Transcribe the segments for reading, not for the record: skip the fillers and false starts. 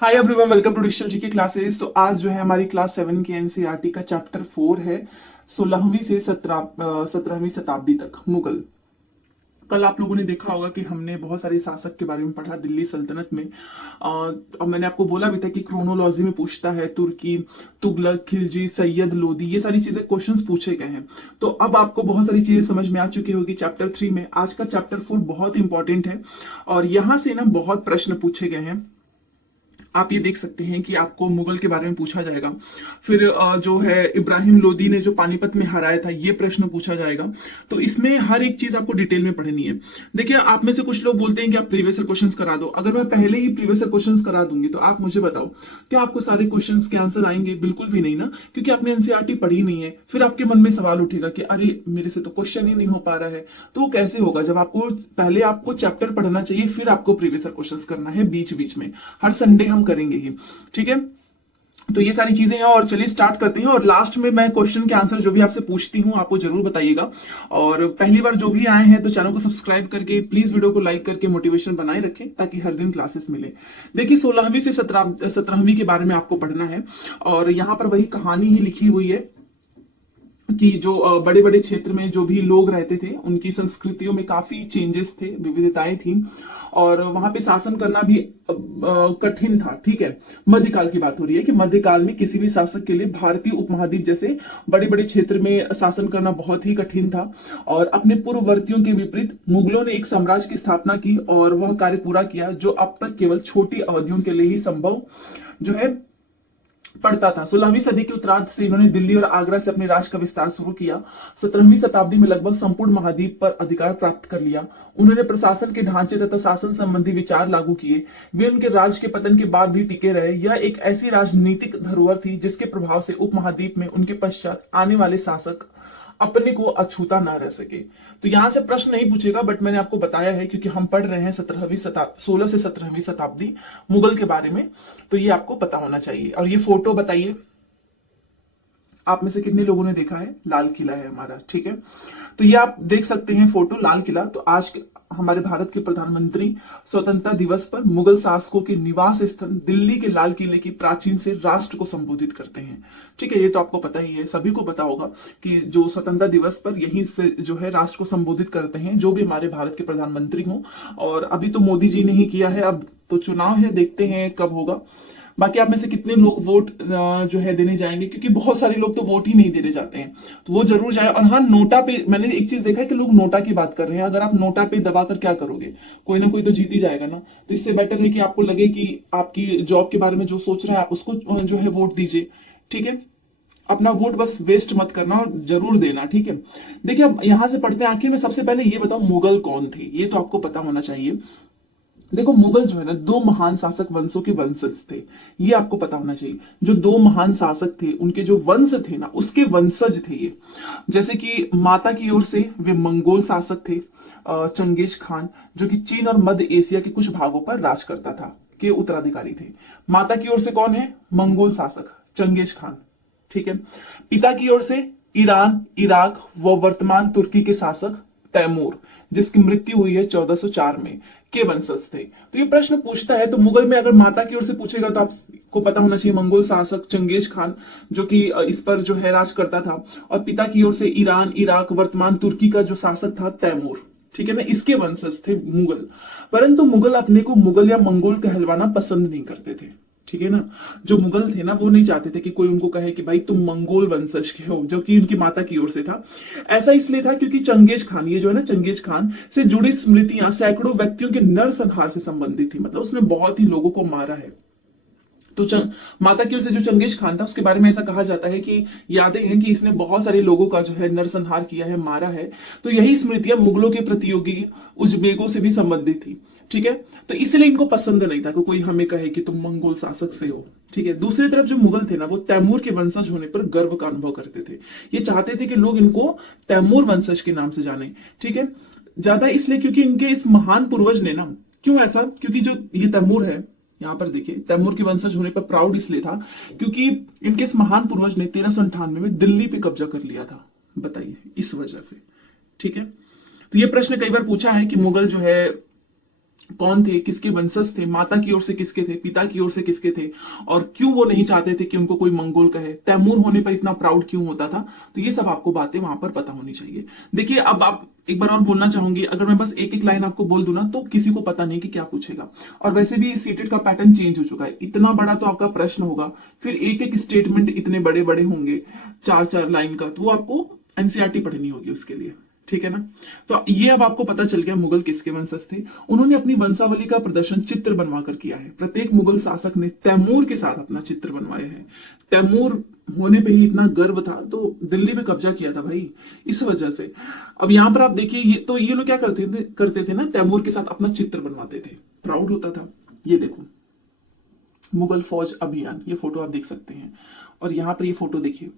Hi everyone, welcome to digital GK classes. तो आज जो है हमारी क्लास 7 के एनसीईआरटी का चैप्टर 4 है। 16वीं से 17वीं शताब्दी तक मुगल। कल आप लोगों ने देखा होगा कि हमने बहुत सारे शासक के बारे में पढ़ा दिल्ली सल्तनत में। और मैंने आपको बोला भी था कि क्रोनोलॉजी में पूछता है तुर्की, तुगलक, खिलजी, सैयद लोदी, ये सारी चीजें क्वेश्चंस पूछे गए हैं। तो अब आपको बहुत सारी चीजें समझ में आ चुकी होगी चैप्टर 3 में। आज का चैप्टर 4 बहुत इंपॉर्टेंट है और यहाँ से ना बहुत प्रश्न पूछे गए हैं। आप ये देख सकते हैं कि आपको मुगल के बारे में पूछा जाएगा। फिर जो है इब्राहिम लोदी ने जो पानीपत में हराया था, ये प्रश्न पूछा जाएगा। तो इसमें हर एक चीज आपको डिटेल में पढ़नी है। देखिए, आप में से कुछ लोग बोलते हैं कि आप प्रीवियस ईयर क्वेश्चंस करा दो। अगर मैं पहले ही प्रीवियस ईयर क्वेश्चंस करा दूंगी तो आप मुझे बताओ, क्या आपको सारे क्वेश्चंस के आंसर आएंगे? बिल्कुल भी नहीं ना, क्योंकि आपने एनसीईआरटी पढ़ी नहीं है। फिर आपके मन में सवाल उठेगा कि अरे मेरे से तो क्वेश्चन ही नहीं हो पा रहा है। तो वो कैसे होगा जब आपको पहले आपको चैप्टर पढ़ना चाहिए, फिर आपको प्रीवियस ईयर क्वेश्चंस करना है बीच बीच में। हर संडे हम करेंगे ही, ठीक है। तो ये सारी चीजें हैं और चलिए स्टार्ट करते हैं। और लास्ट में मैं क्वेश्चन के आंसर जो भी आपसे पूछती हूँ आपको जरूर बताइएगा। और पहली बार जो भी आए हैं तो चैनल को सब्सक्राइब करके प्लीज वीडियो को लाइक करके मोटिवेशन बनाए रखें ताकि हर दिन क्लासेस मिले। देखिए, 16वीं से 17वीं के बारे में आपको पढ़ना है और यहाँ पर वही कहानी ही लिखी हुई है कि जो बड़े बड़े क्षेत्र में जो भी लोग रहते थे उनकी संस्कृतियों में काफी चेंजेस थे, विविधताएं थी और वहां पे शासन करना भी कठिन था, ठीक है। मध्यकाल की बात हो रही है कि मध्यकाल में किसी भी शासक के लिए भारतीय उपमहाद्वीप जैसे बड़े बड़े क्षेत्र में शासन करना बहुत ही कठिन था। और अपने पूर्ववर्तियों के विपरीत मुगलों ने एक साम्राज्य की स्थापना की और वह कार्य पूरा किया जो अब तक केवल छोटी अवधियों के लिए ही संभव जो है पड़ता था। 16वीं सदी के उत्तरार्ध से इन्होंने दिल्ली और आगरा से अपने राज का विस्तार शुरू किया। 17वीं शताब्दी में लगभग संपूर्ण महाद्वीप पर अधिकार प्राप्त कर लिया। उन्होंने प्रशासन के ढांचे तथा शासन संबंधी विचार लागू किए। वे उनके राज के पतन के बाद भी टिके रहे। यह एक ऐसी राजनीतिक धरोहर थी जिसके प्रभाव से उपमहाद्वीप में उनके पश्चात आने वाले शासक अपने को अछूता ना रह सके। तो यहां से प्रश्न नहीं पूछेगा, बट मैंने आपको बताया है क्योंकि हम पढ़ रहे हैं 16 से 17वीं शताब्दी मुगल के बारे में, तो ये आपको पता होना चाहिए। और ये फोटो बताइए, आप में से कितने लोगों ने देखा है? लाल किला है हमारा, ठीक है। तो ये आप देख सकते हैं फोटो, लाल किला। तो आज हमारे भारत के प्रधानमंत्री स्वतंत्रता दिवस पर मुगल शासकों के निवास स्थल दिल्ली के लाल किले की प्राचीन से राष्ट्र को संबोधित करते हैं, ठीक है। ये तो आपको पता ही है, सभी को पता होगा कि जो स्वतंत्रता दिवस पर यही से जो है राष्ट्र को संबोधित करते हैं जो भी हमारे भारत के प्रधानमंत्री हों। और अभी तो मोदी जी ने ही किया है, अब तो चुनाव है, देखते हैं कब होगा। बाकी आप में से कितने लोग वोट जो है देने जाएंगे, क्योंकि बहुत सारे लोग तो वोट ही नहीं देने जाते हैं, तो वो जरूर जाए। और हाँ, नोटा पे मैंने एक चीज देखा है कि लोग नोटा की बात कर रहे हैं। अगर आप नोटा पे दबाकर क्या करोगे, कोई ना कोई तो जीत ही जाएगा ना। तो इससे बेटर है कि आपको लगे कि आपकी जॉब के बारे में जो सोच रहा है आप उसको जो है वोट दीजिए, ठीक है। अपना वोट बस वेस्ट मत करना और जरूर देना, ठीक है। देखिए, अब यहां से पढ़ते हैं। आखिर में सबसे पहले ये बताओ मुगल कौन थे, ये तो आपको पता होना चाहिए। देखो, मुगल जो है ना, दो महान शासक वंशों के वंशज थे, ये आपको पता होना चाहिए। जो दो महान शासक थे उनके जो वंश थे ना, उसके वंशज थे ये। जैसे कि माता की ओर से वे मंगोल शासक थे, चंगेज खान, जो कि चीन और मध्य एशिया के कुछ भागों पर राज करता था, के उत्तराधिकारी थे। माता की ओर से कौन है? मंगोल शासक चंगेज खान, ठीक है। पिता की ओर से ईरान, इराक व वर्तमान तुर्की के शासक तैमूर, जिसकी मृत्यु हुई है 1404 में, के वंशज थे। तो ये प्रश्न पूछता है, तो मुगल में अगर माता की ओर से पूछेगा तो आपको पता होना चाहिए मंगोल शासक चंगेज खान, जो कि इस पर जो है राज करता था। और पिता की ओर से ईरान, इराक, वर्तमान तुर्की का जो शासक था तैमूर, ठीक है ना, इसके वंशज थे मुगल। परंतु मुगल अपने को मुगल या मंगोल कहलवाना पसंद नहीं करते थे, ठीक है ना। जो मुगल थे ना, वो नहीं चाहते थे कि कोई उनको कहे कि भाई तुम मंगोल वंशज के हो, जो कि उनकी माता की ओर से था। ऐसा इसलिए था क्योंकि चंगेज खान, ये जो है ना चंगेज खान से जुड़ी स्मृतियां सैकड़ों व्यक्तियों के नरसंहार से संबंधित थी। मतलब उसने बहुत ही लोगों को मारा है। तो माता की ओर से जो चंगेज खान था उसके बारे में ऐसा कहा जाता है कि यादें हैं कि इसने बहुत सारे लोगों का जो है नरसंहार किया है, मारा है। तो यही स्मृतियां मुगलों के प्रतियोगी उज्बेकों से भी संबंधित थी, ठीक है। तो इसलिए इनको पसंद नहीं था कि कोई हमें कहे कि तुम मंगोल शासक से हो, ठीक है। दूसरी तरफ जो मुगल थे ना, वो तैमूर के वंशज होने पर गर्व का अनुभव करते थे। ये चाहते थे कि लोग इनको तैमूर वंशज के नाम से जाने, ठीक है। ज्यादा इसलिए क्योंकि इनके इस महान पूर्वज ने ना, क्यों ऐसा, क्योंकि जो ये तैमूर है, यहाँ पर देखिए, तैमूर के वंशज होने पर प्राउड इसलिए था क्योंकि इनके इस महान पूर्वज ने 1398 में दिल्ली पे कब्जा कर लिया था। बताइए, इस वजह से, ठीक है। तो ये प्रश्न कई बार पूछा है कि मुगल जो है कौन थे, किसके वंशज थे, माता की ओर से किसके थे, पिता की ओर से किसके थे, और क्यों वो नहीं चाहते थे कि उनको कोई मंगोल कहे, तैमूर होने पर इतना प्राउड क्यों होता था। तो ये सब आपको बातें वहां पर पता होनी चाहिए। देखिए, अब आप एक बार और बोलना चाहूंगी, अगर मैं बस एक एक लाइन आपको बोल दूं ना तो किसी को पता नहीं कि क्या पूछेगा। और वैसे भी सीटेट का पैटर्न चेंज हो चुका है, इतना बड़ा तो आपका प्रश्न होगा, फिर एक एक स्टेटमेंट इतने बड़े बड़े होंगे, चार चार लाइन का, तो वो आपको एनसीईआरटी पढ़नी होगी उसके लिए। ठीक है ना। तो ये अब आपको पता चल गया मुगल किसके वंशज थे। उन्होंने अपनी वंशावली का प्रदर्शन चित्र बनवा कर किया है। प्रत्येक मुगल शासक ने तैमूर के साथ अपना चित्र बनवाया है। तैमूर होने पे ही इतना गर्व था, तो दिल्ली पे कब्जा किया था भाई, इस वजह से। अब यहाँ पर आप देखिए, ये लोग क्या करते थे ना, तैमूर के साथ अपना चित्र बनवाते थे, प्राउड होता था। ये देखो, मुगल फौज अभियान, ये फोटो आप देख सकते हैं। और यहाँ पर ये फोटो देखिए,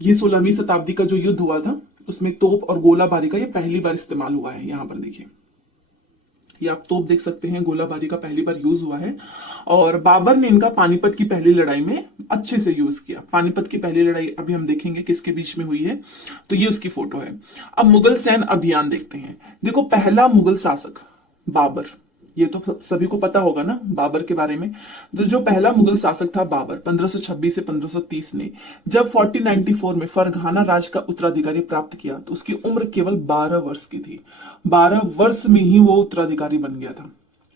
ये 16वीं शताब्दी का जो युद्ध हुआ था, उसमें तोप और गोलाबारी का ये पहली बार इस्तेमाल हुआ है। यहाँ पर देखिए, ये आप तोप देख सकते हैं, गोलाबारी का पहली बार यूज हुआ है। और बाबर ने इनका पानीपत की पहली लड़ाई में अच्छे से यूज किया। पानीपत की पहली लड़ाई अभी हम देखेंगे किसके बीच में हुई है, तो ये उसकी फोटो है। अब मुगल सैन्य अभियान देखते हैं। देखो, पहला मुगल शासक बाबर, ये तो सभी को पता होगा ना बाबर के बारे में। तो जो पहला मुगल शासक था बाबर, 1526 से 1530 ने जब 1494 में फरघाना राज का उत्तराधिकारी प्राप्त किया, तो उसकी उम्र केवल 12 वर्ष की थी। 12 वर्ष में ही वो उत्तराधिकारी बन गया था।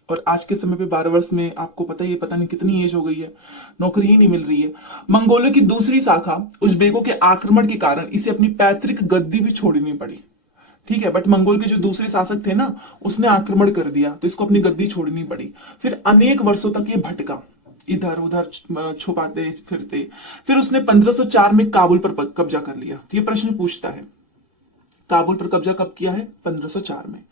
और आज के समय पे 12 वर्ष में आपको पता ही है, पता नहीं कितनी एज हो गई है, नौकरी ही नहीं मिल रही है। मंगोलों की दूसरी शाखा उज्बेकों के आक्रमण के कारण इसे अपनी पैतृक गद्दी भी छोड़नी पड़ी। ठीक है, बट मंगोल के जो दूसरे शासक थे ना, उसने आक्रमण कर दिया, तो इसको अपनी गद्दी छोड़नी पड़ी। फिर अनेक वर्षों तक ये भटका, इधर उधर छुपाते फिरते। फिर उसने 1504 में काबुल पर कब्जा कर लिया। तो ये प्रश्न पूछता है, काबुल पर कब्जा कब किया है? 1504 में।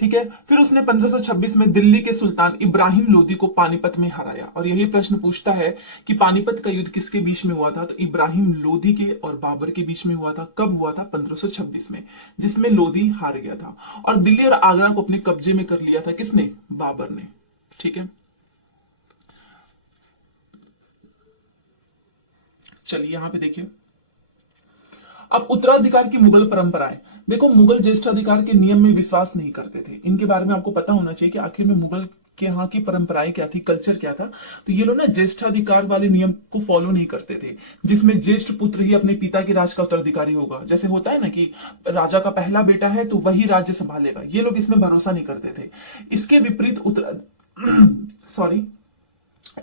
ठीक है, फिर उसने 1526 में दिल्ली के सुल्तान इब्राहिम लोदी को पानीपत में हराया। और यही प्रश्न पूछता है कि पानीपत का युद्ध किसके बीच में हुआ था, तो इब्राहिम लोदी के और बाबर के बीच में हुआ था। कब हुआ था? 1526 में, जिसमें लोदी हार गया था। और दिल्ली और आगरा को अपने कब्जे में कर लिया था किसने? बाबर ने। ठीक है, चलिए यहां पे देखिए, अब उत्तराधिकार की मुगल परंपराएं। देखो, मुगल ज्येष्ठाधिकार के नियम में विश्वास नहीं करते थे। इनके बारे में आपको पता होना चाहिए कि आखिर में मुगल के यहाँ की परंपराएं क्या थी, कल्चर क्या था। तो ये लोग ना ज्येष्ठाधिकार वाले नियम को फॉलो नहीं करते थे, जिसमें ज्येष्ठ पुत्र ही अपने पिता के राज का उत्तराधिकारी होगा। जैसे होता है ना कि राजा का पहला बेटा है तो वही राज्य संभालेगा, ये लोग इसमें भरोसा नहीं करते थे। इसके विपरीत उत्तर सॉरी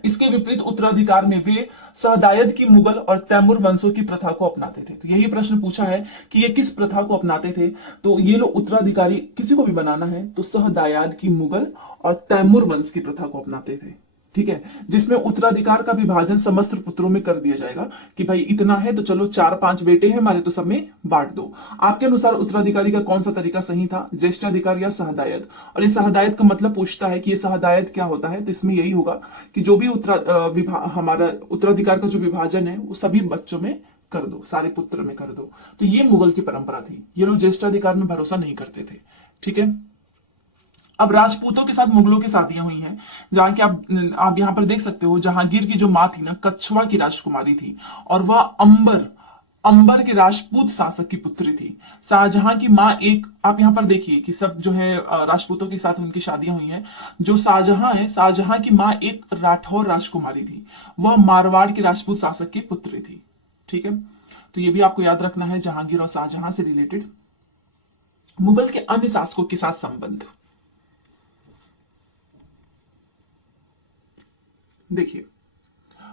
इसके विपरीत उत्तराधिकार में वे सहदायद की मुगल और तैमूर वंशों की प्रथा को अपनाते थे। तो यही प्रश्न पूछा है कि ये किस प्रथा को अपनाते थे। तो ये लोग उत्तराधिकारी किसी को भी बनाना है तो सहदायद की मुगल और तैमूर वंश की प्रथा को अपनाते थे। ठीक है, जिसमें उत्तराधिकार का विभाजन समस्त पुत्रों में कर दिया जाएगा कि भाई इतना है तो चलो 4-5 बेटे हैं हमारे तो सब में बांट दो। आपके अनुसार उत्तराधिकारी का कौन सा तरीका सही था, ज्येष्ठाधिकार या सहदायद? और ये सहदायद का मतलब पूछता है कि ये सहदायद क्या होता है, तो इसमें यही होगा कि जो भी हमारा उत्तराधिकार का जो विभाजन है वो सभी बच्चों में कर दो, सारे पुत्र में कर दो। तो ये मुगल की परंपरा थी, ये लोग ज्येष्ठाधिकार में भरोसा नहीं करते थे। ठीक है, अब राजपूतों के साथ मुगलों की शादियां हुई हैं, जहां कि आप यहां पर देख सकते हो, जहांगीर की जो मां थी ना, कछवा की राजकुमारी थी, और वह अंबर अंबर के राजपूत शासक की पुत्री थी। शाहजहां की मां एक, आप यहां पर देखिए कि सब जो है राजपूतों के साथ उनकी शादियां हुई हैं। जो शाहजहां है, शाहजहां की मां एक राठौर राजकुमारी थी, वह मारवाड़ के राजपूत शासक की पुत्री थी। ठीक है, तो ये भी आपको याद रखना है, जहांगीर और शाहजहां से रिलेटेड। मुगल के अन्य शासकों के साथ संबंध देखिए,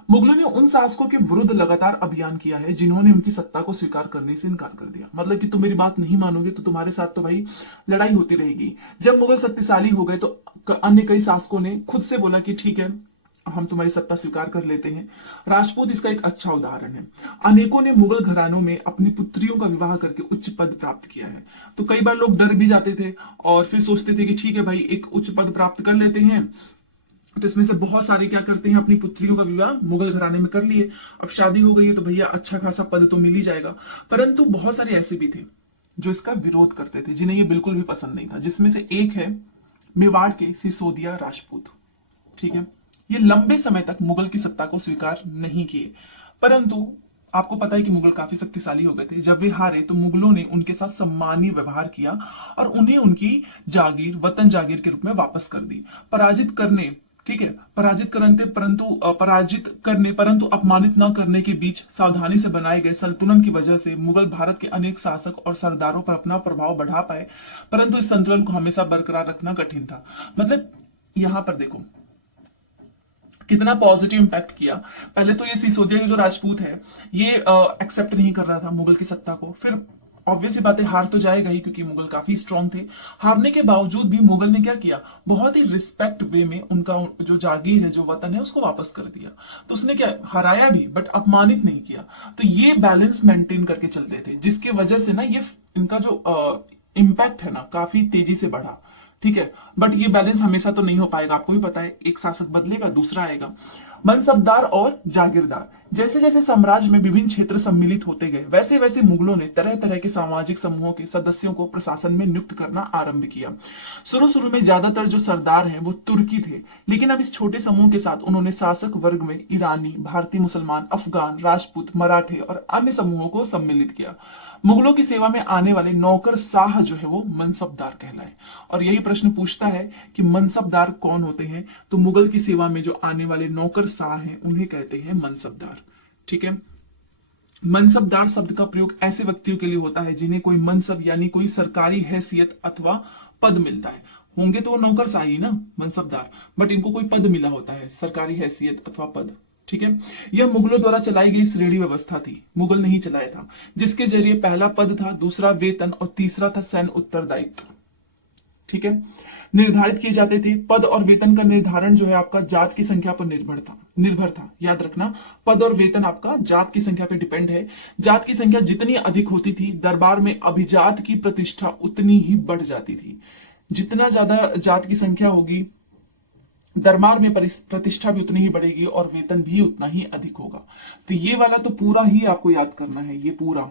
मुगलों ने उन शासकों के विरुद्ध लगातार अभियान किया है जिन्होंने उनकी सत्ता को स्वीकार करने से इनकार कर दिया। मतलब कि तुम मेरी बात नहीं मानोगे तो तुम्हारे साथ तो भाई लड़ाई होती रहेगी। जब मुगल शक्तिशाली हो गए तो अन्य कई शासकों ने खुद से बोला कि ठीक है, हम तुम्हारी सत्ता स्वीकार कर लेते हैं। राजपूत इसका एक अच्छा उदाहरण है। अनेकों ने मुगल घरानों में अपनी पुत्रियों का विवाह करके उच्च पद प्राप्त किया है। तो कई बार लोग डर भी जाते थे और फिर सोचते थे कि ठीक है भाई, एक उच्च पद प्राप्त कर लेते हैं। तो इसमें से बहुत सारे क्या करते हैं, अपनी पुत्रियों का विवाह मुगल घराने में कर लिए। अब शादी हो गई है तो भैया अच्छा खासा पद तो मिल ही जाएगा। परंतु बहुत सारे ऐसे भी थे जो इसका विरोध करते थे, जिन्हें ये बिल्कुल भी पसंद नहीं था। जिसमें से एक है मेवाड़ के सिसोदिया राजपूत। ठीक है, ये लंबे समय तक मुगल की सत्ता को स्वीकार नहीं किए, परंतु आपको पता है कि मुगल काफी शक्तिशाली हो गए थे। जब वे हारे तो मुगलों ने उनके साथ सम्मानीय व्यवहार किया और उन्हें उनकी जागीर, वतन जागीर के रूप में वापस कर दी। पराजित करने, ठीक है, पराजित करने परंतु अपमानित न करने के बीच सावधानी से बनाए गए संतुलन की वजह से मुगल भारत के अनेक शासक और सरदारों पर अपना प्रभाव बढ़ा पाए, परंतु इस संतुलन को हमेशा बरकरार रखना कठिन था। मतलब यहां पर देखो कितना पॉजिटिव इंपैक्ट किया। पहले तो ये सिसोदिया के जो राजपूत है ये एक्सेप्ट नहीं कर रहा था मुगल की सत्ता को। फिर ऑब्वियस सी बात है हार तो जाएगा ही, क्योंकि मुगल काफी स्ट्रांग थे। हारने के बावजूद भी मुगल ने क्या किया, बहुत ही रिस्पेक्ट वे में उनका जो जागीर है, जो वतन है, उसको वापस कर दिया। तो उसने क्या, हराया भी बट अपमानित नहीं किया। तो ये बैलेंस मेंटेन करके चलते थे, जिसकी वजह से ना ये इनका जो इम्पैक्ट है ना काफी तेजी से बढ़ा। ठीक है, बट ये बैलेंस हमेशा तो नहीं हो पाएगा, आपको भी पता है, एक शासक बदलेगा दूसरा आएगा। मनसबदार और जागीरदार, जैसे जैसे साम्राज्य में विभिन्न क्षेत्र सम्मिलित होते गए वैसे वैसे मुगलों ने तरह तरह के सामाजिक समूहों के सदस्यों को प्रशासन में नियुक्त करना आरंभ किया। शुरू शुरू में ज्यादातर जो सरदार हैं वो तुर्की थे, लेकिन अब इस छोटे समूह के साथ उन्होंने शासक वर्ग में ईरानी, भारतीय मुसलमान, अफगान, राजपूत, मराठे और अन्य समूहों को सम्मिलित किया। मुगलों की सेवा में आने वाले नौकर शाह जो है वो मनसबदार कहलाए। और यही प्रश्न पूछता है कि मनसबदार कौन होते हैं, तो मुगल की सेवा में जो आने वाले नौकर शाह हैं उन्हें कहते हैं मनसबदार। ठीक है, मनसबदार शब्द का प्रयोग ऐसे व्यक्तियों के लिए होता है जिन्हें कोई मनसब यानी कोई सरकारी हैसियत अथवा पद मिलता है। होंगे तो वो नौकरशाह ही ना मनसबदार, बट इनको कोई पद मिला होता है, सरकारी हैसियत अथवा पद। ठीक है, यह मुगलों द्वारा चलाई गई श्रेणी व्यवस्था थी, मुगल नहीं चलाया था, जिसके जरिए पहला पद था, दूसरा वेतन और तीसरा था सैन्य उत्तरदायित्व। ठीक है, निर्धारित किए जाते थे। पद और वेतन का निर्धारण जो है आपका जात की संख्या पर निर्भर था। याद रखना, पद और वेतन आपका जात की संख्या पर डिपेंड है। जात की संख्या जितनी अधिक होती थी, दरबार में अभिजात की प्रतिष्ठा उतनी ही बढ़ जाती थी। जितना ज्यादा जात की संख्या होगी, दरबार में प्रतिष्ठा भी उतनी ही बढ़ेगी और वेतन भी उतना ही अधिक होगा। तो ये वाला तो पूरा ही आपको याद करना है। ये पूरा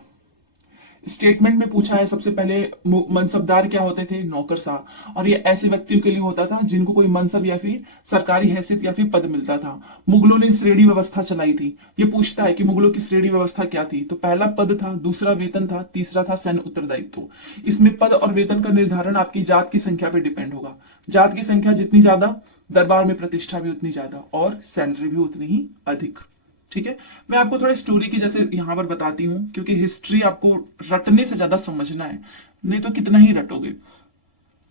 स्टेटमेंट में पूछा है सबसे पहले, मनसबदार क्या होते थे, नौकरशाह, और ये ऐसे व्यक्तियों के लिए होता था जिनको कोई मनसब या फिर सरकारी हैसियत या फिर पद मिलता था। मुगलों ने श्रेणी व्यवस्था चलाई थी। ये पूछता है कि मुगलों की श्रेणी व्यवस्था क्या थी, तो पहला पद था, दूसरा वेतन था, तीसरा था सैन्य उत्तरदायित्व। इसमें पद और वेतन का निर्धारण आपकी जात की संख्या पर डिपेंड होगा। जात की संख्या जितनी ज्यादा, दरबार में प्रतिष्ठा भी उतनी ज्यादा और सैलरी भी उतनी ही अधिक। ठीक है, मैं आपको थोड़ा स्टोरी की जैसे यहां पर बताती हूँ, क्योंकि हिस्ट्री आपको रटने से ज्यादा समझना है, नहीं तो कितना ही रटोगे।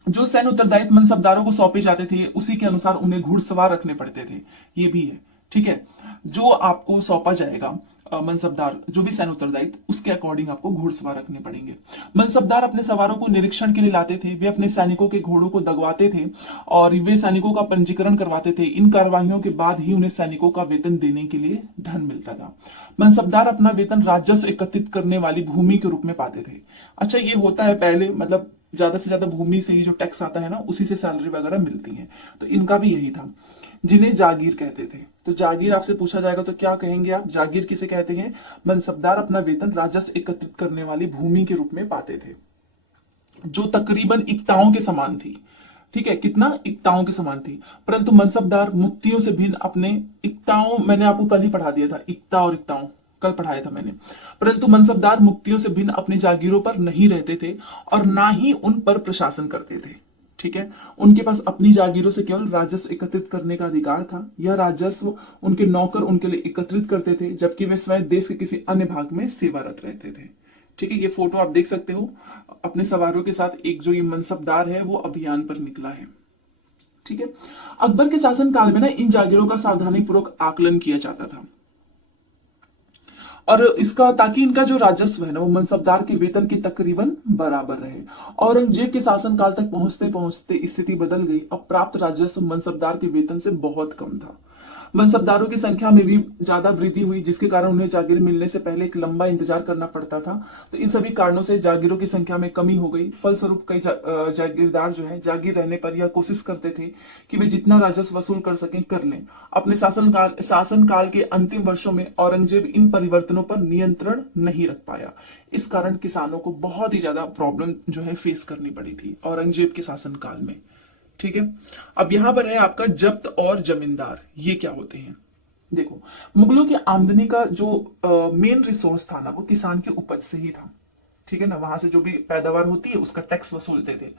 जो सैन्य उत्तरदायित्व मनसबदारों को सौंपे जाते थे उसी के अनुसार उन्हें घुड़सवार रखने पड़ते थे, ये भी है। ठीक है, जो आपको सौंपा जाएगा मनसबदार, जो भी सैन्य उत्तरदायित्व, उसके अकॉर्डिंग आपको घुड़सवार रखने पड़ेंगे। मनसबदार अपने सवारों को निरीक्षण के लिए लाते थे, वे अपने सैनिकों के घोड़ों को दगवाते थे और वे सैनिकों का पंजीकरण करवाते थे। इन कार्यवाहियों के बाद ही उन्हें सैनिकों का वेतन देने के लिए धन मिलता था। मनसबदार अपना वेतन राजस्व एकत्रित करने वाली भूमि के रूप में पाते थे। अच्छा, ये होता है पहले, मतलब ज्यादा से ज्यादा भूमि से ही जो टैक्स आता है ना, उसी से सैलरी वगैरह मिलती है। तो इनका भी यही था, जिन्हें जागीर कहते थे। तो जागीर आपसे पूछा जाएगा तो क्या कहेंगे आप, जागीर किसे कहते हैं? मनसबदार अपना वेतन राजस्व एकत्रित करने वाली भूमि के रूप में पाते थे, जो तकरीबन इक्ताओं के समान थी। ठीक है, कितना? इक्ताओं के समान थी। परंतु मनसबदार मुक्तियों से भिन्न अपने इक्ताओं, मैंने आपको कल ही पढ़ा दिया था, इक्ता और इक्ताओं कल पढ़ाया था मैंने। परंतु मनसबदार मुक्तियों से भिन्न अपने जागीरों पर नहीं रहते थे और ना ही उन पर प्रशासन करते थे। ठीक है, उनके पास अपनी जागीरों से केवल राजस्व एकत्रित करने का अधिकार था। यह राजस्व उनके नौकर उनके लिए एकत्रित करते थे, जबकि वे स्वयं देश के किसी अन्य भाग में सेवारत रहते थे। ठीक है, ये फोटो आप देख सकते हो अपने सवारों के साथ, एक जो ये मनसबदार है वो अभियान पर निकला है। ठीक है, अकबर के शासन काल में ना इन जागीरों का सावधानी पूर्वक आकलन किया जाता था, और इसका ताकि इनका जो राजस्व है ना वो मनसबदार के वेतन के तकरीबन बराबर रहे। औरंगजेब के शासन काल तक पहुंचते पहुंचते स्थिति बदल गई। अब प्राप्त राजस्व मनसबदार के वेतन से बहुत कम था। मनसबदारों की संख्या में भी ज्यादा वृद्धि हुई, जिसके कारण उन्हें जागीर मिलने से पहले एक लंबा इंतजार करना पड़ता था। तो इन सभी कारणों से जागीरों की संख्या में कमी हो गई। फलस्वरूप कई जागीरदार जो है जागीर रहने पर यह कोशिश करते थे कि वे जितना राजस्व वसूल कर सकें कर लें। अपने शासनकाल के अंतिम वर्षों में औरंगजेब इन परिवर्तनों पर नियंत्रण नहीं रख पाया। इस कारण किसानों को बहुत ही ज्यादा प्रॉब्लम जो है फेस करनी पड़ी थी औरंगजेब के शासनकाल में। ठीक है, अब यहां पर है आपका जब्त और जमींदार, ये क्या होते हैं? देखो, मुगलों की आमदनी का जो मेन रिसोर्स था ना, वो किसान की उपज से ही था। ठीक है ना, वहां से जो भी पैदावार होती है उसका टैक्स वसूलते थे।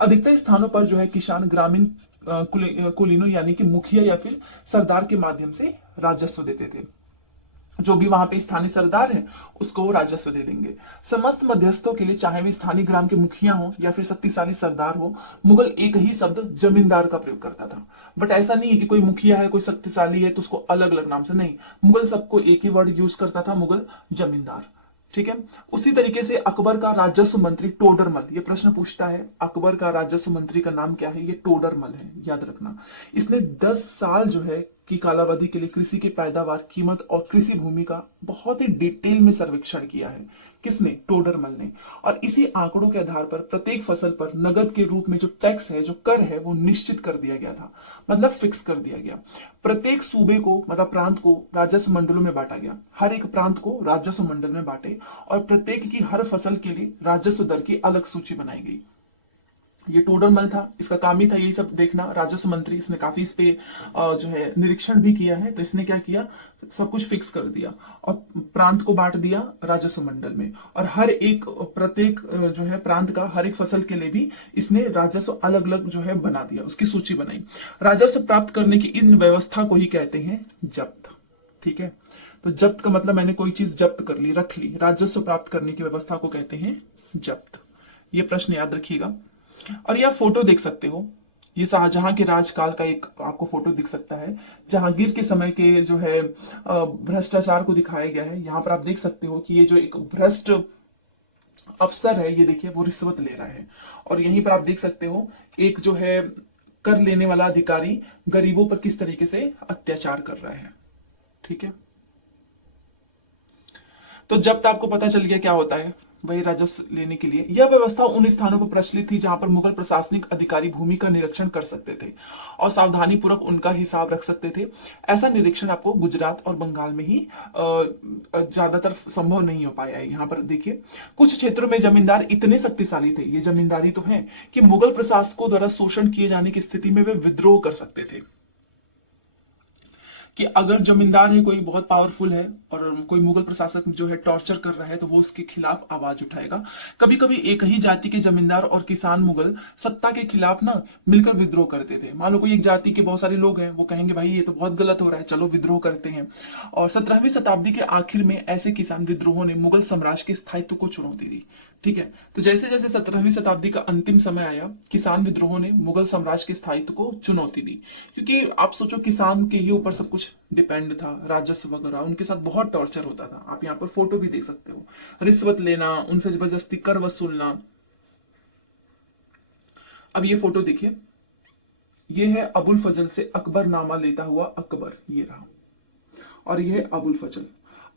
अधिकतर स्थानों पर जो है किसान ग्रामीण कुलीनों यानी कि मुखिया या फिर सरदार के माध्यम से राजस्व देते थे। जो भी वहां पे स्थानीय सरदार है उसको वो राजस्व दे देंगे। समस्त मध्यस्थों के लिए, चाहे वे स्थानीय ग्राम के मुखिया हो या फिर शक्तिशाली सरदार हो, मुगल एक ही शब्द जमींदार का प्रयोग करता था। बट ऐसा नहीं है कि कोई मुखिया है कोई शक्तिशाली है तो उसको अलग अलग नाम से, नहीं, मुगल सबको एक ही वर्ड यूज करता था, मुगल जमींदार। ठीक है। उसी तरीके से अकबर का राजस्व मंत्री टोडरमल, ये प्रश्न पूछता है अकबर का राजस्व मंत्री का नाम क्या है, ये टोडरमल है, याद रखना। इसने 10 साल जो है की कालावधि के लिए कृषि की पैदावार, कीमत और कृषि भूमि का बहुत ही डिटेल में सर्वेक्षण किया है। किसने? टोडरमल ने। और इसी आंकड़ों के आधार पर प्रत्येक फसल पर नगद के रूप में जो टैक्स है, जो कर है, वो निश्चित कर दिया गया था, मतलब फिक्स कर दिया गया। प्रत्येक सूबे को, मतलब प्रांत को, राजस्व मंडलों में बांटा गया। हर एक प्रांत को राजस्व मंडल में बांटे और प्रत्येक की हर फसल के लिए राजस्व दर की अलग सूची बनाई गई। ये टोडरमल था, इसका काम ही था यही सब देखना, राजस्व मंत्री। इसने काफी इस पे जो है निरीक्षण भी किया है। तो इसने क्या किया, सब कुछ फिक्स कर दिया और प्रांत को बांट दिया राजस्व मंडल में। और हर एक प्रत्येक जो है प्रांत का हर एक फसल के लिए भी इसने राजस्व अलग अलग जो है बना दिया, उसकी सूची बनाई। राजस्व प्राप्त करने की इन व्यवस्था को ही कहते हैं जब्त। ठीक है। तो जब्त का मतलब मैंने कोई चीज जब्त कर ली, रख ली। राजस्व प्राप्त करने की व्यवस्था को कहते हैं जब्त। ये प्रश्न याद रखिएगा। और यह फोटो देख सकते हो, ये शाहजहां के राजकाल का एक आपको फोटो दिख सकता है। जहांगीर के समय के जो है भ्रष्टाचार को दिखाया गया है। यहाँ पर आप देख सकते हो कि ये जो एक भ्रष्ट अफसर है, ये देखिए वो रिश्वत ले रहा है। और यहीं पर आप देख सकते हो एक जो है कर लेने वाला अधिकारी गरीबों पर किस तरीके से अत्याचार कर रहा है। ठीक है। तो जब तक आपको पता चल गया क्या होता है, वही राजस्व लेने के लिए। यह व्यवस्था उन स्थानों पर प्रचलित थी जहां पर मुगल प्रशासनिक अधिकारी भूमि का निरीक्षण कर सकते थे और सावधानी पूर्वक उनका हिसाब रख सकते थे। ऐसा निरीक्षण आपको गुजरात और बंगाल में ही ज्यादातर संभव नहीं हो पाया है। यहाँ पर देखिए, कुछ क्षेत्रों में जमींदार इतने शक्तिशाली थे, ये जमींदारी तो है, कि मुगल प्रशासकों द्वारा शोषण किए जाने की स्थिति में वे विद्रोह कर सकते थे। कि अगर जमींदार है कोई बहुत पावरफुल है और कोई मुगल प्रशासक जो है टॉर्चर कर रहा है, तो वो उसके खिलाफ आवाज उठाएगा। कभी कभी एक ही जाति के जमींदार और किसान मुगल सत्ता के खिलाफ ना मिलकर विद्रोह करते थे। मान लो कोई एक जाति के बहुत सारे लोग हैं, वो कहेंगे भाई ये तो बहुत गलत हो रहा है, चलो विद्रोह करते हैं। और 17वीं शताब्दी के आखिर में ऐसे किसान विद्रोहों ने मुगल साम्राज्य के स्थायित्व को चुनौती दी। ठीक है। तो जैसे जैसे 17वीं शताब्दी का अंतिम समय आया, किसान विद्रोहों ने मुगल साम्राज्य के स्थायित्व को चुनौती दी। क्योंकि आप सोचो, किसान के ही ऊपर सब कुछ डिपेंड था, राजस्व वगैरह, उनके साथ बहुत टॉर्चर होता था। आप यहाँ पर फोटो भी देख सकते हो, रिश्वत लेना, उनसे जबरदस्ती कर वसूलना। अब ये फोटो देखिए, ये है अबुल फजल से अकबर नामा लेता हुआ अकबर, ये रहा। और ये है अबुल फजल,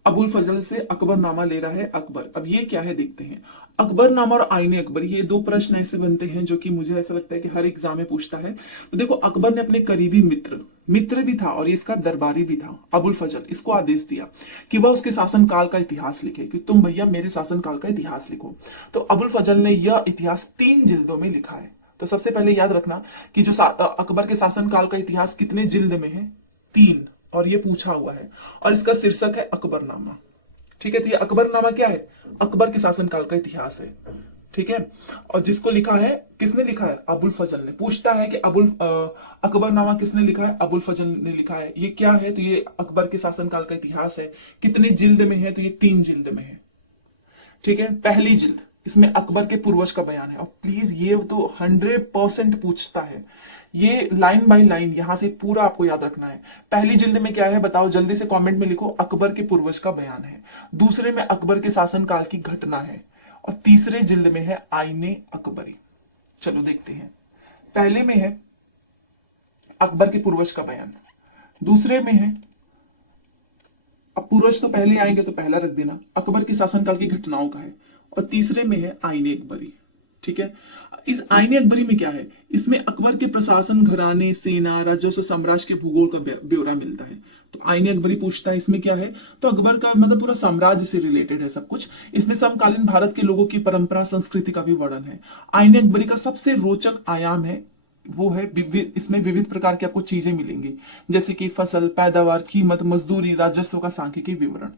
अबुल फजल से अकबरनामा ले रहा है अकबर। अब ये क्या है देखते हैं। अकबरनामा और आईने अकबर, ये दो प्रश्न ऐसे बनते हैं जो कि मुझे ऐसा लगता है कि हर एग्जाम में पूछता है। तो देखो, अकबर ने अपने करीबी मित्र मित्र भी था और इसका दरबारी भी था, अबुल फजल, इसको आदेश दिया कि वह उसके शासनकाल का इतिहास लिखे, कि तुम भैया मेरे शासनकाल का इतिहास लिखो। तो अबुल फजल ने यह इतिहास 3 जिल्दों में लिखा है। तो सबसे पहले याद रखना कि जो अकबर के शासनकाल का इतिहास कितने जिल्द में है? 3। और ये पूछा हुआ है और इसका शीर्षक है अकबरनामा। ठीक है। तो ये अकबरनामा क्या है? अकबर के शासनकाल का इतिहास है। ठीक है। और जिसको लिखा है, किसने लिखा है? अबुल फजल ने। पूछता है कि अकबरनामा किसने लिखा है? अबुल फजल ने लिखा है। ये क्या है? तो ये अकबर के शासनकाल का इतिहास है। कितने जिल्द में है? तो ये 3 जिल्द में है। ठीक है। पहली जिल्द, इसमें अकबर के पूर्वज का बयान है। और प्लीज ये तो 100% पूछता है, ये लाइन बाय लाइन यहां से पूरा आपको याद रखना है। पहली जिल्द में क्या है बताओ, जल्दी से कमेंट में लिखो। अकबर के पूर्वज का बयान है। दूसरे में अकबर के शासनकाल की घटना है। और तीसरे जिल्द में है आईने अकबरी। चलो देखते हैं। पहले में है अकबर के पूर्वज का बयान, दूसरे में है, अब पूर्वज तो पहले आएंगे तो पहला रख देना, अकबर के शासनकाल की घटनाओं का है। और तीसरे में है आईने अकबरी। ठीक है। इस आईने अकबरी में क्या है? इसमें अकबर के प्रशासन, घराने, सेना, राजस्व, साम्राज्य के भूगोल का ब्यौरा मिलता है। तो आईने अकबरी पूछता है इसमें क्या है, तो अकबर का मतलब पूरा साम्राज्य से रिलेटेड है सब कुछ। इसमें समकालीन भारत के लोगों की परंपरा, संस्कृति का भी वर्णन है। आईने अकबरी का सबसे रोचक आयाम है वो है इसमें विविध प्रकार की आपको चीजें मिलेंगी, जैसे कि फसल, पैदावार, कीमत, मजदूरी, राजस्व का सांख्यिकी विवरण।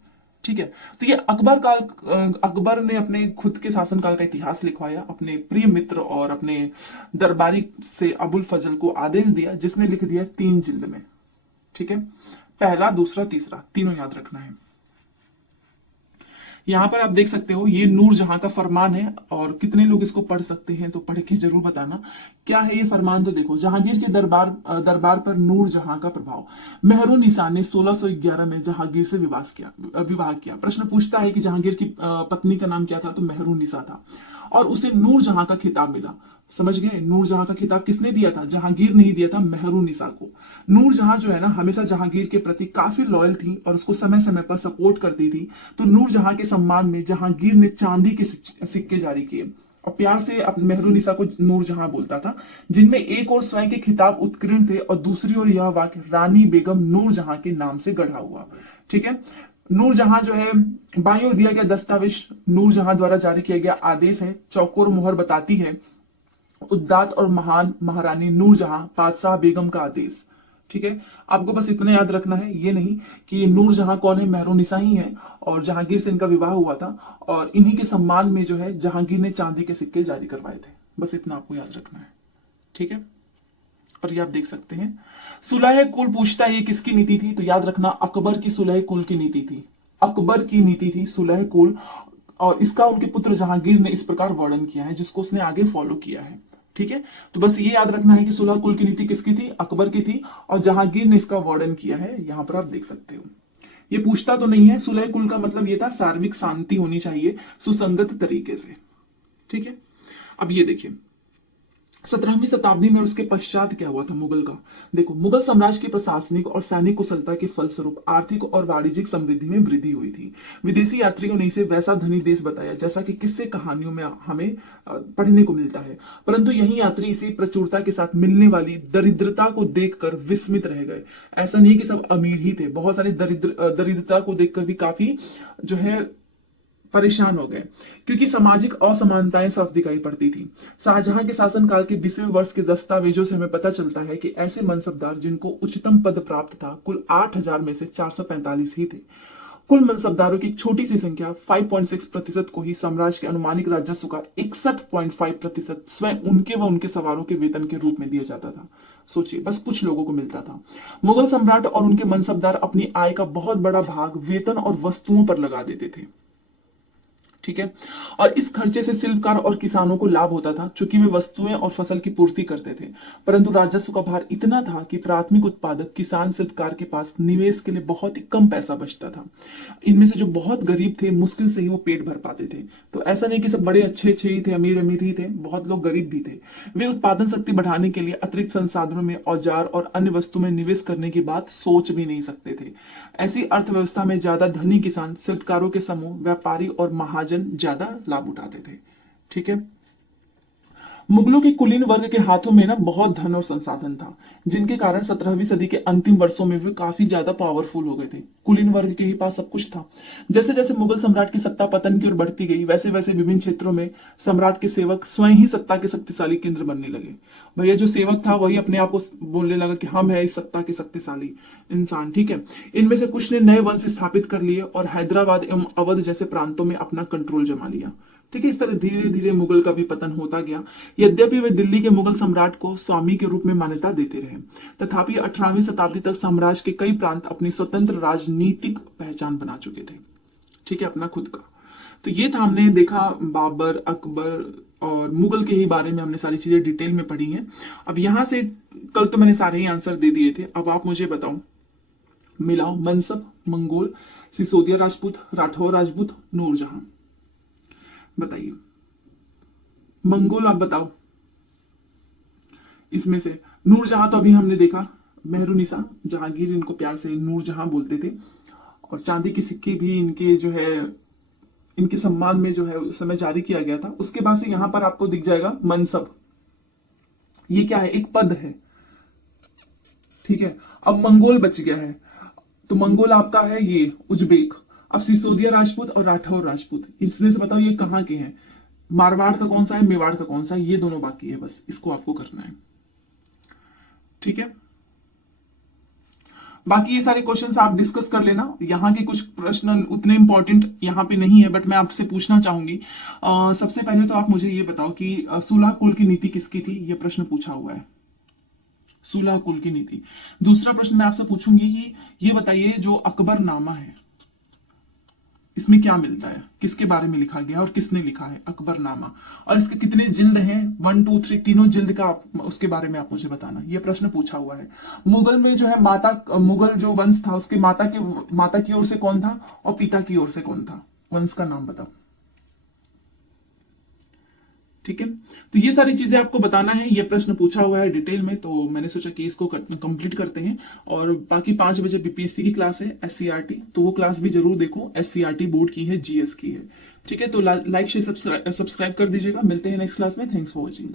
ठीक है। तो ये अकबर ने अपने खुद के शासनकाल का इतिहास लिखवाया, अपने प्रिय मित्र और अपने दरबारी से अबुल फजल को आदेश दिया, जिसने लिख दिया 3 जिल्द में। ठीक है। पहला, दूसरा, तीसरा, तीनों याद रखना है। यहाँ पर आप देख सकते हो ये नूर जहां का फरमान है, और कितने लोग इसको पढ़ सकते हैं तो पढ़ के जरूर बताना क्या है ये फरमान। तो देखो, जहांगीर के दरबार पर नूर जहां का प्रभाव। मेहरुन्निसा ने 1611 में जहांगीर से विवाह किया। प्रश्न पूछता है कि जहांगीर की पत्नी का नाम क्या था, तो मेहरुन्निसा था, और उसे नूर जहां का खिताब मिला। समझ गए, नूर जहां का खिताब किसने दिया था? जहांगीर नहीं दिया था, मेहरुन्निसा को। नूर जहां जो है ना, हमेशा जहांगीर के प्रति काफी लॉयल थी और उसको समय समय पर सपोर्ट करती थी। तो नूर जहां के सम्मान में जहांगीर ने चांदी के सिक्के जारी किए, और प्यार से अपने मेहरुन्निसा को नूर जहां बोलता था, जिनमें एक और स्वयं के खिताब उत्कीर्ण थे और दूसरी ओर यह वाक्य रानी बेगम नूर जहां के नाम से गढ़ा हुआ। ठीक है। नूर जहां जो है, बाईं ओर दिया गया दस्तावेज नूर जहां द्वारा जारी किया गया आदेश है। चौकोर मोहर बताती है उद्दात और महान महारानी नूर जहां बादशाह बेगम का आदेश। ठीक है। आपको बस इतना याद रखना है, ये नहीं कि ये नूर जहां कौन है, मेहरुन्निसा ही है, और जहांगीर से इनका विवाह हुआ था, और इन्हीं के सम्मान में जो है जहांगीर ने चांदी के सिक्के जारी करवाए थे। बस इतना आपको याद रखना है। ठीक है। और ये आप देख सकते हैं, सुलह कुल पूछता है ये किसकी नीति थी, तो याद रखना अकबर की सुलह कुल की नीति थी। अकबर की नीति थी सुलह कुल, और इसका उनके पुत्र जहांगीर ने इस प्रकार वर्णन किया है, जिसको उसने आगे फॉलो किया है। ठीक है। तो बस ये याद रखना है कि सुलह कुल की नीति किसकी थी, अकबर की थी, और जहांगीर ने इसका वर्णन किया है। यहां पर आप देख सकते हो। ये पूछता तो नहीं है, सुलह कुल का मतलब ये था सार्वत्रिक शांति होनी चाहिए सुसंगत तरीके से। ठीक है। अब ये देखिए, 17वीं शताब्दी में और उसके पश्चात क्या हुआ था मुगल का। देखो, मुगल साम्राज्य की प्रशासनिक और सैनिक कुशलता के फलस्वरूप आर्थिक और वाणिज्यिक समृद्धि में वृद्धि हुई थी। विदेशी यात्रियों ने इसे वैसा धनी देश बताया जैसा कि किस्से कहानियों में हमें पढ़ने को मिलता है, परंतु यही यात्री इसी प्रचुरता के साथ मिलने वाली दरिद्रता को देखकर विस्मित रह गए। ऐसा नहीं कि सब अमीर ही थे, बहुत सारे दरिद्रता को देखकर भी काफी जो है परेशान हो गए, क्योंकि सामाजिक असमानताएं साफ दिखाई पड़ती थी। शाहजहां के शासनकाल के 20वें वर्ष के दस्तावेजों से हमें पता चलता है कि ऐसे मनसबदार जिनको उच्चतम पद प्राप्त था कुल 8000 में से 445 ही थे। कुल मनसबदारों की छोटी सी संख्या 5.6% को ही साम्राज्य के अनुमानिक राजस्व का 61.5% स्वयं उनके व उनके सवारों के वेतन के रूप में दिया जाता था। सोचिए, बस कुछ लोगों को मिलता था। मुगल सम्राट और उनके मनसबदार अपनी आय का बहुत बड़ा भाग वेतन और वस्तुओं पर लगा देते थे। ठीक है। और इस खर्चे से शिल्पकार और किसानों को लाभ होता था, चूंकि वे वस्तुएं और फसल की पूर्ति करते थे, परंतु राजस्व का भार इतना था कि प्राथमिक उत्पादक किसान शिल्पकार के पास निवेश के लिए बहुत ही कम पैसा बचता था। इनमें से जो बहुत गरीब थे, मुश्किल से ही वो पेट भर पाते थे। तो ऐसा नहीं कि सब बड़े अच्छे अच्छे ही थे, अमीर अमीर ही थे, बहुत लोग गरीब भी थे। वे उत्पादन शक्ति बढ़ाने के लिए अतिरिक्त संसाधनों में औजार और अन्य वस्तु में निवेश करने की बात सोच भी नहीं सकते थे। ऐसी अर्थव्यवस्था में ज्यादा धनी किसान, शिल्पकारों के समूह, व्यापारी और महाजन ज्यादा लाभ उठाते थे। ठीक है। मुगलों के कुलीन वर्ग के हाथों में ना बहुत धन और संसाधन था, जिनके कारण 17वीं सदी के अंतिम वर्षों में वे काफी ज्यादा पावरफुल हो गए थे। कुलीन वर्ग के ही पास सब कुछ था। जैसे जैसे मुगल सम्राट की सत्ता पतन की ओर बढ़ती गई, वैसे वैसे विभिन्न क्षेत्रों में सम्राट के सेवक स्वयं ही सत्ता के शक्तिशाली केंद्र बनने लगे। भैया, जो सेवक था वही अपने आप को बोलने लगा कि हम है इस सत्ता के शक्तिशाली इंसान। ठीक है। इनमें से कुछ ने नए वंश स्थापित कर लिए और हैदराबाद एवं अवध जैसे प्रांतों में अपना कंट्रोल जमा लिया। ठीक है। इस तरह धीरे धीरे मुगल का भी पतन होता गया। यद्यपि वे दिल्ली के मुगल सम्राट को स्वामी के रूप में मान्यता देते रहे, तथापि 18वीं शताब्दी तक साम्राज्य के कई प्रांत अपनी स्वतंत्र राजनीतिक पहचान बना चुके थे। ठीक है, अपना खुद का। तो ये था, हमने देखा बाबर, अकबर और मुगल के ही बारे में हमने सारी चीजें डिटेल में पढ़ी हैं। अब यहां से कल तो मैंने सारे ही आंसर दे दिए थे, अब आप मुझे बताओ, मिलाओ, मनसब, मंगोल, सिसोदिया राजपूत, राठौर राजपूत, नूरजहां। बताइए, मंगोल आप बताओ। इसमें से नूरजहां तो अभी हमने देखा, मेहरुनिसा, जहांगीर इनको प्यार से नूरजहां बोलते थे, और चांदी की सिक्के भी इनके जो है इनके सम्मान में जो है उस समय जारी किया गया था। उसके बाद से यहां पर आपको दिख जाएगा मनसब। ये क्या है? एक पद है। ठीक है। अब मंगोल बच गया है, तो मंगोल आपका है ये उज्बेक। अब सिसोदिया राजपूत और राठौर राजपूत, इसमें से बताओ ये कहाँ के हैं? मारवाड़ का कौन सा है, मेवाड़ का कौन सा है? ये दोनों बाकी है, बस इसको आपको करना है। ठीक है, बाकी ये सारे क्वेश्चंस आप डिस्कस कर लेना। यहाँ के कुछ प्रश्न उतने इंपॉर्टेंट यहाँ पे नहीं है, बट मैं आपसे पूछना चाहूंगी। सबसे पहले तो आप मुझे ये बताओ कि सुलह कुल की नीति किसकी थी, ये प्रश्न पूछा हुआ है, सुलह कुल की नीति। दूसरा प्रश्न मैं आपसे पूछूंगी कि ये बताइए जो अकबरनामा है इसमें क्या मिलता है, किसके बारे में लिखा गया और किसने लिखा है अकबरनामा, और इसके कितने जिल्द हैं, 1 2 3, तीनों जिल्द का उसके बारे में आप मुझे बताना। ये प्रश्न पूछा हुआ है। मुगल में जो है मुगल जो वंश था उसके माता की ओर से कौन था और पिता की ओर से कौन था, वंश का नाम बताओ। ठीक है, तो ये सारी चीजें आपको बताना है, ये प्रश्न पूछा हुआ है डिटेल में, तो मैंने सोचा कि इसको कंप्लीट करते हैं। और बाकी 5 बजे बीपीएससी की क्लास है एससीईआरटी, तो वो क्लास भी जरूर देखो, एससीईआरटी बोर्ड की है, जीएस की है। ठीक है, तो लाइक शेयर सब्सक्राइब कर दीजिएगा। मिलते हैं नेक्स्ट क्लास में। Thanks for watching.